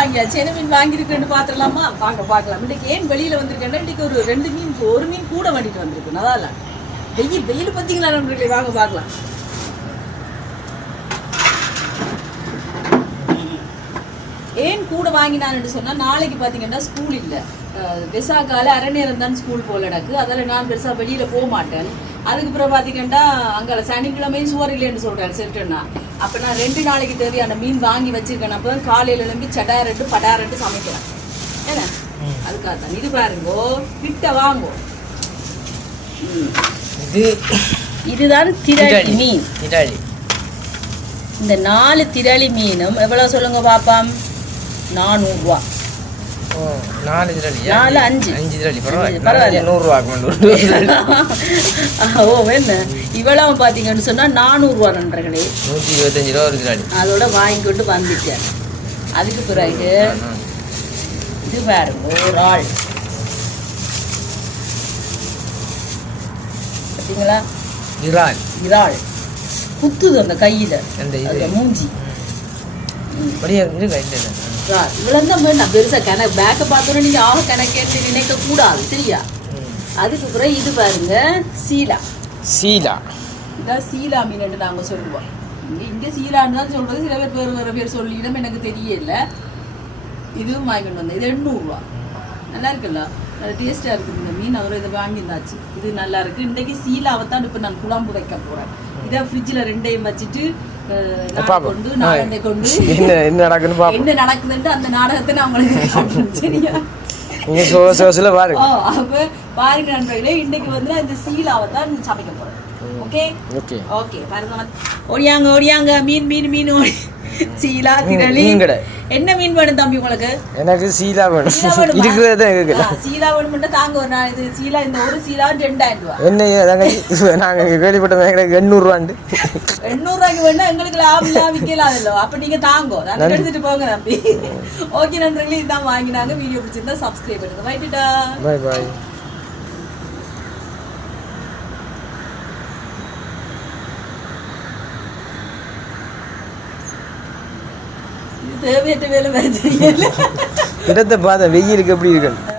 வாங்கியாச்சு. என்ன மீன் வாங்கியிருக்கேன்னு பார்த்துடலாமா? வாங்க பார்க்கலாம். இன்னைக்கு ஏன் வெளியில் வந்திருக்கேன்னா இன்னைக்கு ஒரு மீன் கூட வாங்கிட்டு வந்திருக்கு. நல்லா இல்லை, வெயில் பார்த்தீங்களா நம்மளுக்கு? வாங்க பார்க்கலாம். ஏன் கூட வாங்கினான்னு சொன்னால் நாளைக்கு பார்த்தீங்கன்னா ஸ்கூல் இல்லை, விசாக்கால அரை நேரம் தான் ஸ்கூல் போல எனக்கு. அதில் நான் பெருசாக வெளியில் போக மாட்டேன். அதுக்கு பிறகு பார்த்தீங்கன்னா அங்கே சனிக்கிழமையும் சோறு இல்லைன்னு சொல்கிறேன் செட்டுன்னா. அப்போ நான் 2 நாளைக்கு தேவையான மீன் வாங்கி வச்சிருக்கேன். அப்போ தான் காலையில் எழும்பி சடாரெட்டு படாரெட்டு சமைக்கிறேன். ஏன்னா அதுக்காக தான். இது பாருங்கோ, கிட்ட வாங்கோ. இதுதான் திரளி மீன். இந்த 4 திரளி மீனும் எவ்வளோ சொல்லுங்க பாப்பாம்? 400 ரூபா. 4 திரளி 4 5 திரளி பரவாயில்ல, 100 ரூபா. ஓ என்ன இவ்வளவு பார்த்தீங்கன்னு சொன்னால் 400 ரூபா நண்பர்களே. 125 ரூபா ஒரு திரளி. அதோட வாங்கிக்கொண்டு வந்துட்டேன். அதுக்கு பிறகு இது பாருங்க, ஒரு ஆள் பார்த்தீங்களா? இறால் குத்துது அந்த கையில், அந்த மூஞ்சி. இவ்வளவுதான் வேணும். பெருசா கணக்கு பேக்கை பார்த்தோன்னா நீங்க கணக்கேன்னு நினைக்க கூடாது, சரியா? அதுக்கு பிறகு இது பாருங்க, சீலா. இதான் சீலா மீன் நாங்க சொல்லுவோம். இங்க சீலான்னு தான் சொல்றது. சில பேர் வேறு பேர் சொல்லிடும், எனக்கு தெரியல. இதுவும் வாங்கிட்டு வந்தேன். இது 800 ரூபா. நல்லா இருக்குல்ல, நல்ல டேஸ்டா இருக்குது இந்த மீன். அதோட இதை வாங்கியிருந்தாச்சு. இது நல்லா இருக்கு. இன்றைக்கு சீலாவை தான் இப்போ நான் குழம்பு வைக்க போறேன். இதை ஃப்ரிட்ஜில் 2ஐயும் வச்சுட்டு என்ன நடக்குதுன்ட்டு அந்த நாடகத்தை நான் உங்களுக்கு சரியா பாருங்க நண்பர்களே. இன்னைக்கு வந்து இந்த சீலாவை தான் சமைக்க போறேன். ஓகே பாருங்க, ஓடியாங்க மீன் சீலா திரளி. என்ன மீன் வேணும் தம்பி உங்களுக்கு? எனக்கு சீலா வேணும். சீலா வேணும் தாங்க. ஒரு நாள் இது சீலா, இந்த ஒரு சீலா 2000 ரூபா. என்ன நாங்க கேள்விப்பட்டோம் 800 ரூபாண்டு. 800 ரூபாய்க்கு வேணா எங்களுக்கு லாபம் விற்கலாம் இல்ல. அப்ப நீங்க தாங்கோ, நான் எடுத்துட்டு போங்க தம்பி. ஓகே நண்பர்களே, இதான் வாங்கினாங்க. வீடியோ பிடிச்சிருந்தா சப்ஸ்கிரைப் பண்ணுங்க. ரைட்டுடா, பை. தேவையற்ற வேலை வேற தெரியல. இடத்தை பார்த்தா வெயிலுக்கு எப்படி இருக்கு.